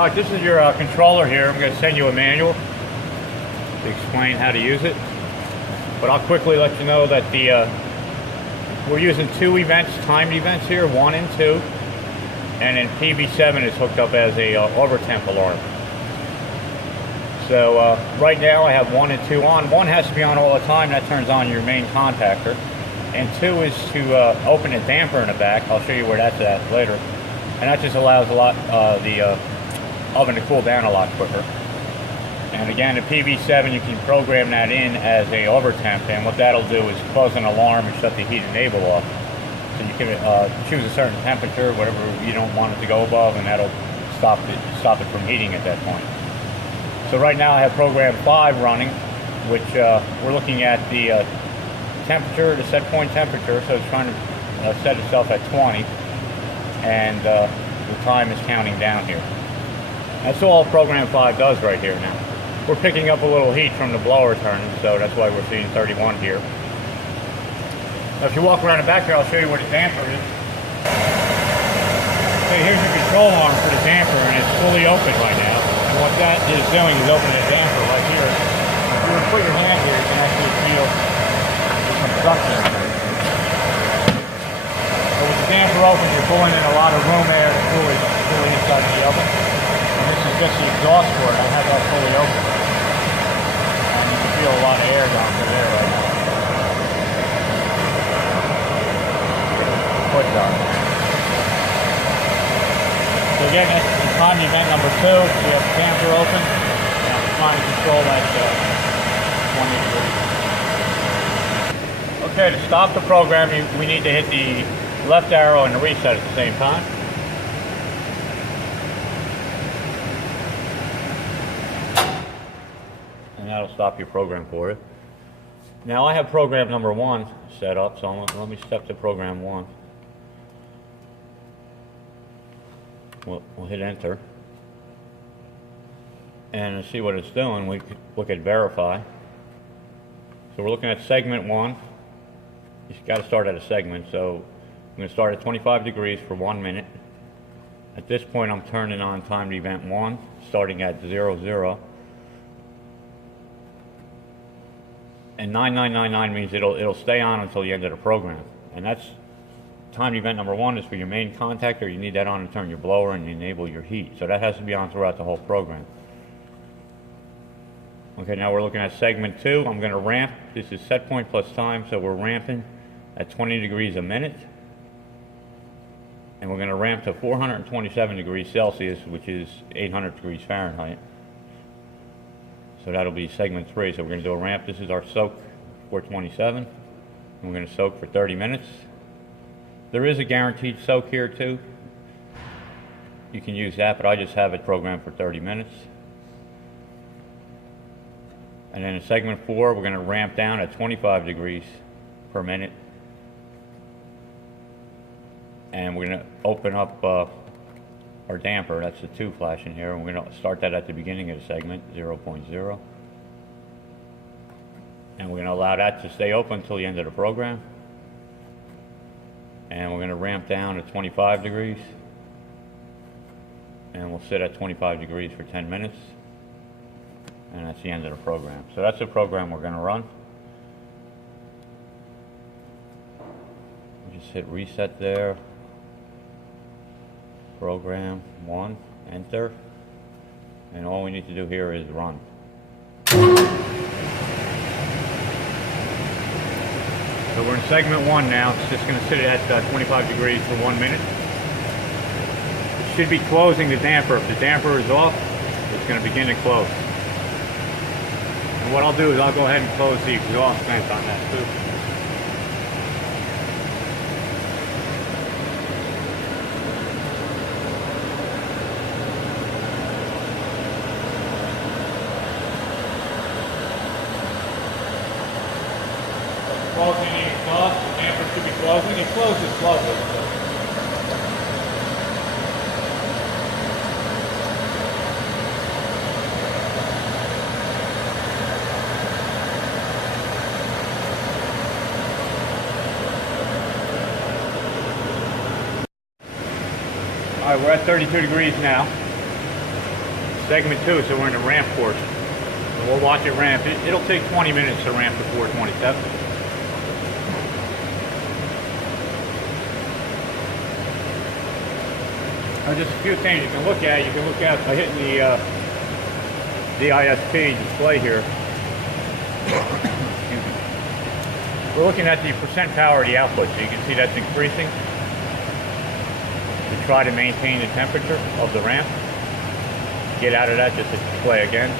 Alright, this is your controller here. I'm going to send you a manual to explain how to use it. But I'll quickly let you know that we're using two events, timed events here, 1 and 2. And then PB7 is hooked up as a overtemp alarm. So right now I have 1 and 2 on. 1 has to be on all the time. That turns on your main contactor. And 2 is to open a damper in the back. I'll show you where that's at later. And that just allows a lot the oven to cool down a lot quicker. And again, the PB7, you can program that in as a overtemp, and what that'll do is close an alarm and shut the heat enable off. So you can choose a certain temperature, whatever you don't want it to go above, and that'll stop it from heating at that point. So right now I have program 5 running, which we're looking at the temperature, the set point temperature. So it's trying to set itself at 20, and the time is counting down here. That's all program 5 does right here now. We're picking up a little heat from the blower turning, so that's why we're seeing 31 here. Now if you walk around the back here, I'll show you where the damper is. So here's your control arm for the damper, and it's fully open right now. And what that is doing is opening the damper right here. If you were to put your hand here, you can actually feel the compression. So with the damper open, you're pulling in a lot of room air to cool it inside the oven. And this is just the exhaust port. I have that fully open. And you can feel a lot of air down through there right now. Foot down. So again, that's the time event number 2. So you have the damper open. And I'm trying to control that 20 degrees. Okay, to stop the program, we need to hit the left arrow and the reset at the same time. And that'll stop your program for you. Now I have program number 1 set up, so let me step to program 1. We'll hit enter. And to see what it's doing, we could look at verify. So we're looking at segment 1. You've got to start at a segment, so I'm going to start at 25 degrees for 1 minute. At this point I'm turning on timed event 1, starting at 00. And 9999 means it'll stay on until the end of the program. And that's timed event number 1 is for your main contactor. You need that on to turn your blower and enable your heat. So that has to be on throughout the whole program. Okay, now we're looking at segment 2. I'm going to ramp. This is set point plus time, so we're ramping at 20 degrees a minute. And we're going to ramp to 427 degrees Celsius, which is 800 degrees Fahrenheit. So that'll be segment 3. So we're going to do a ramp. This is our soak 427. And we're going to soak for 30 minutes. There is a guaranteed soak here too. You can use that, but I just have it programmed for 30 minutes. And then in segment 4, we're going to ramp down at 25 degrees per minute. And we're going to open up our damper. That's the 2 flashing here. And we're going to start that at the beginning of the segment, 0.0. And we're going to allow that to stay open until the end of the program. And we're going to ramp down to 25 degrees. And we'll sit at 25 degrees for 10 minutes. And that's the end of the program. So that's the program we're going to run. We'll just hit reset there. Program 1, enter. And all we need to do here is run. So we're in segment 1 now. It's just going to sit at 25 degrees for 1 minute. It should be closing the damper. If the damper is off, it's going to begin to close. And what I'll do is I'll go ahead and close the exhaust vent on that too. Closing the exhaust, the damper should be closing. It closes slowly. All right, we're at 32 degrees now. segment 2, so we're in the ramp portion. So we'll watch it ramp. It'll take 20 minutes to ramp to 427. Now just a few things you can look at. You can look at by hitting the ISP display here. We're looking at the percent power of the output, so you can see that's increasing to try to maintain the temperature of the ramp. Get out of that, just hit display again.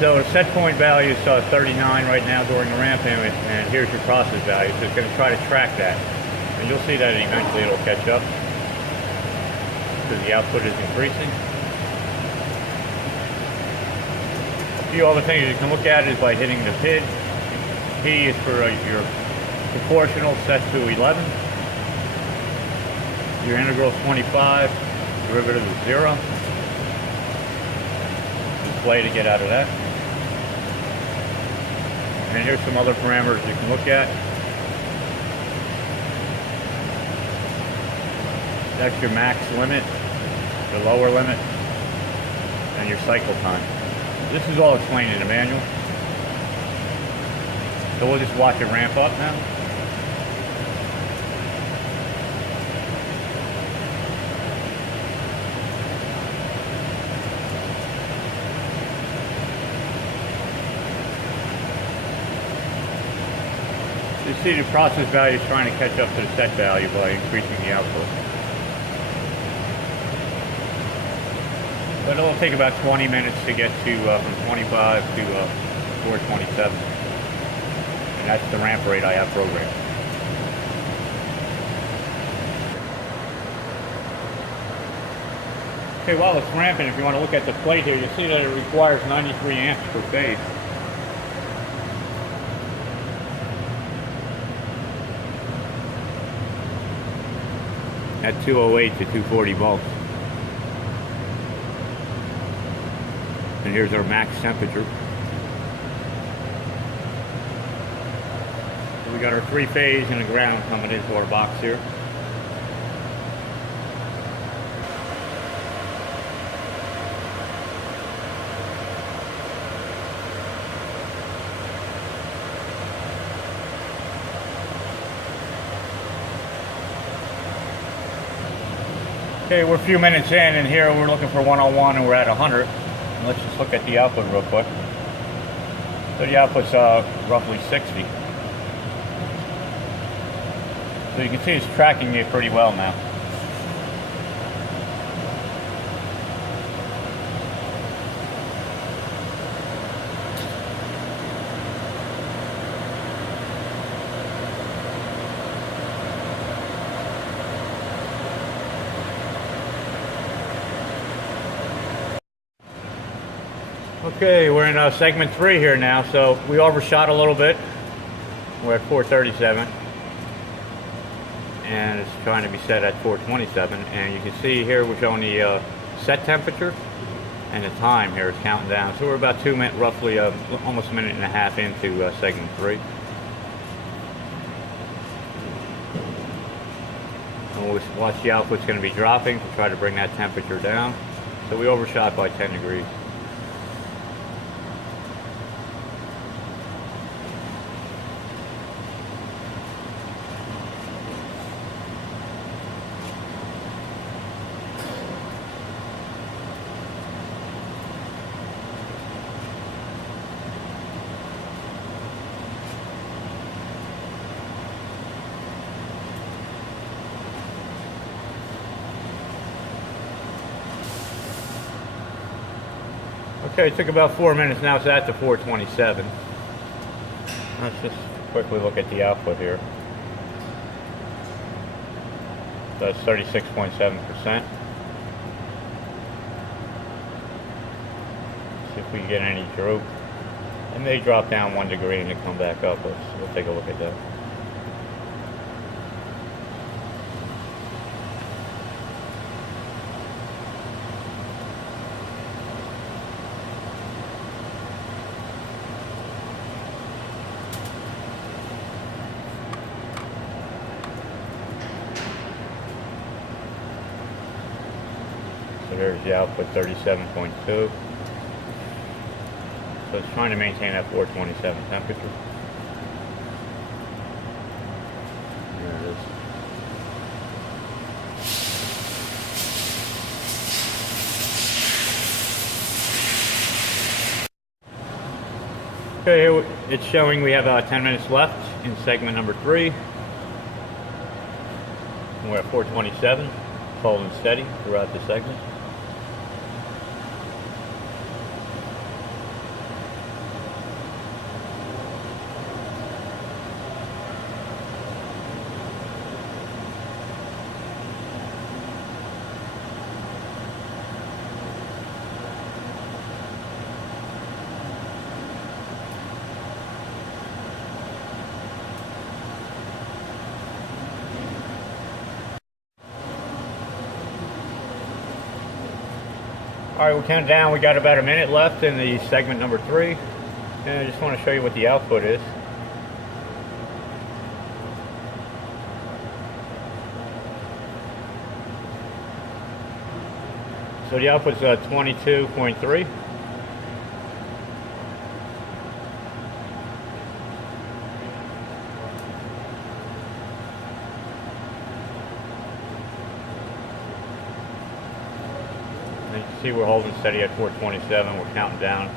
So the set point value is 39 right now during the ramp, and here's your process value. So it's going to try to track that, and you'll see that eventually it'll catch up because the output is increasing. A few other things you can look at is by hitting the PID. P is for your proportional set to 11. Your integral 25, derivative is 0. Display to get out of that. And here's some other parameters you can look at. That's your max limit, your lower limit, and your cycle time. This is all explained in the manual. So we'll just watch it ramp up now. You see the process value is trying to catch up to the set value by increasing the output. But it'll take about 20 minutes to get to from 25 to 427. And that's the ramp rate I have programmed. Okay, while it's ramping, if you want to look at the plate here, you'll see that it requires 93 amps per phase. At 208 to 240 volts. And here's our max temperature. So we got our 3-phase and a ground coming into our box here. Okay, we're a few minutes in, and here we're looking for 101, and we're at 100. And let's just look at the output real quick. So the output's roughly 60. So you can see it's tracking it pretty well now. Okay, we're in segment 3 here now, so we overshot a little bit. We're at 437, and it's trying to be set at 427. And you can see here we're showing the set temperature, and the time here is counting down. So we're about 2 minutes, roughly almost a minute and a half into segment 3. And we'll watch the output's going to be dropping to try to bring that temperature down. So we overshot by 10 degrees. Okay, it took about 4 minutes, now it's at the 427. Let's just quickly look at the output here. That's 36.7%. See if we can get any droop. It may drop down 1 degree and then come back up. We'll take a look at that. So there's the output, 37.2. So it's trying to maintain that 427 temperature. There it is. Okay, here it's showing we have 10 minutes left in segment number 3. And we're at 427, holding steady throughout the segment. All right, we'll count down. We got about a minute left in the segment number 3. And I just want to show you what the output is. So the output's 22.3. And you can see we're holding steady at 427. We're counting down.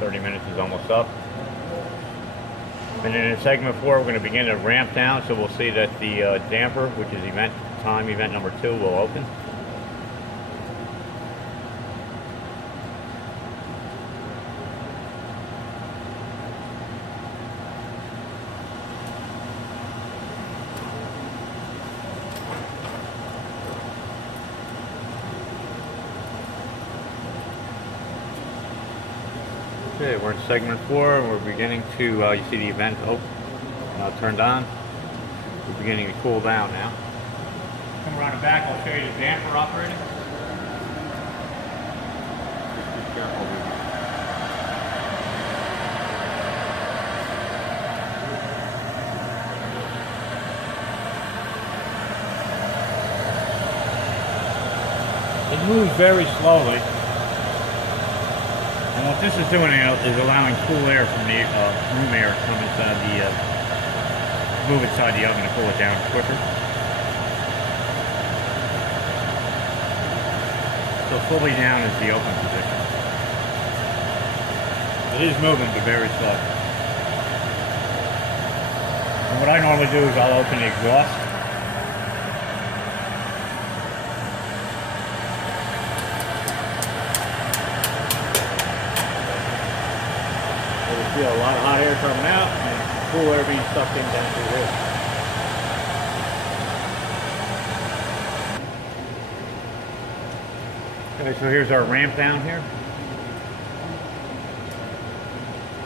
30 minutes is almost up. And then in segment 4, we're going to begin to ramp down. So we'll see that the damper, which is event number 2, will open. Okay, we're in segment 4. We're beginning to, you see the event turned on. We're beginning to cool down now. Come around the back, I'll show you the damper operating. Just be careful with it. It moves very slowly. And what this is doing is allowing cool air from the room air to come inside the, move inside the oven to cool it down quicker. So fully down is the open position. It is moving, but very slow. And what I normally do is I'll open the exhaust. Feel a lot of hot air coming out and cool air being sucked in down through here. Okay, so here's our ramp down here.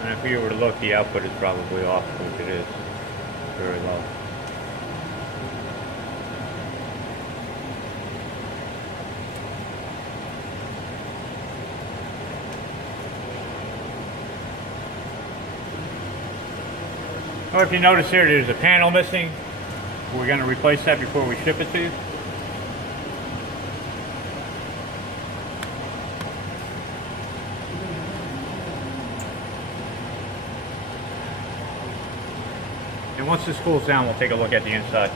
And if you were to look, the output is probably off, which it is. Very low. Or if you notice here, there's a panel missing. We're going to replace that before we ship it to you. And once this cools down, we'll take a look at the inside.